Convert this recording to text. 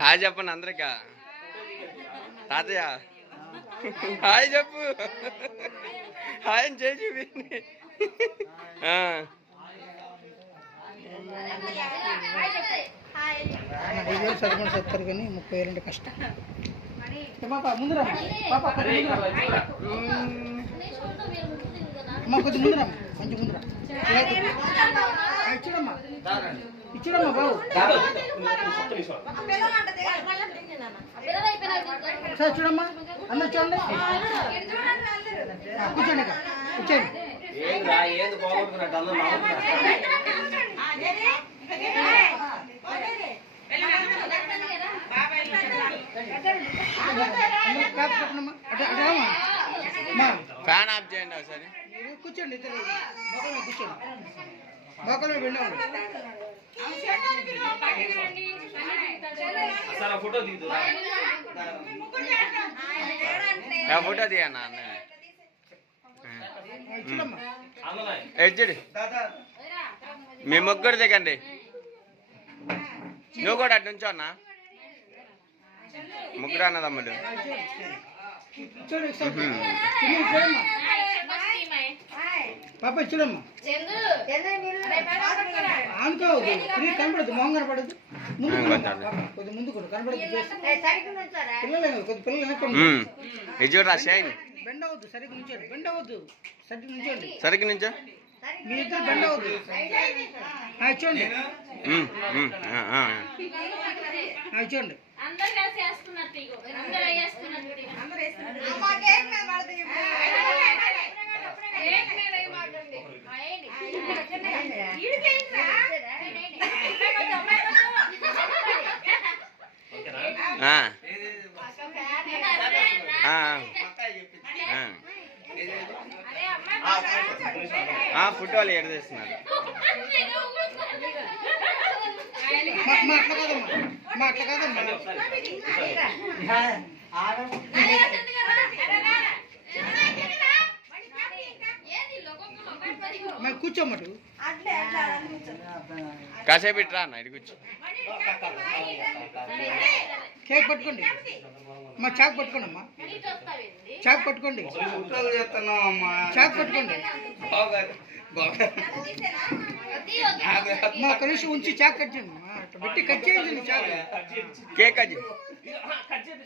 Hi చెప్పండి అందరికా. తాతయ్య hi చెప్పు. హాయ్ అని చేసి చూపించండి. చదువుకొని చెప్తారు కానీ 30,000 అంటే కష్టం. ముందురా అమ్మ, కొద్ది ముందురా, మంచి ముందురా. ఇచ్చుడమ్మా ఇచ్చుడమ్మా బాబు. సార్ చూడమ్మా, అందరు చూడండి. కూర్చోండి కూర్చోండి. ఫ్యాన్ ఆఫ్ చేయండి ఒకసారి. కూర్చోండి, ఇద్దరు కూర్చోండి. బాకలో వెళ్ళండి. ఫోటో తీయన్నా అన్న. ఎడ్జుడి మీ ముగ్గురు దిగండి. నువ్వు కూడా అటు నుంచో అన్నా. ముగ్గురు అన్నదమ్ముడు. పాప చూడమ్మా, అనుకోవద్దు, కనపడదు, మొహం కనపడదు. కొద్ది ముందు కూడా కనపడదు. పిల్లలే కొద్ది పిల్లలు చూడరా షైన్. బెండ్ అవద్దు, సరిగ్గా నుంచోండి. బెండ్ అవద్దు, సరిగ్గా నుంచోండి. సరిగ్గా నుంచో. మీ ఇద్దరు బెండ్ అవద్దు. చూడండి చూడండి. ఫోటోలు ఏడు చేస్తున్నారు. అట్లా కాదమ్మా, అట్లా కాదమ్మా. కూర్చోమ్మటు. కాసేపు ఇట్రా అన్న, ఇటు కూర్చో. కేక్ పట్టుకోండి అమ్మా, చాక్ పట్టుకోండి అమ్మా, చాక్ పట్టుకోండి, చాక్ పట్టుకోండి. మా ఒక్క నిమిషం ఉంచి చాక్ కట్ చేయండి. పెట్టి కట్ చేయండి చాక్. Cake cut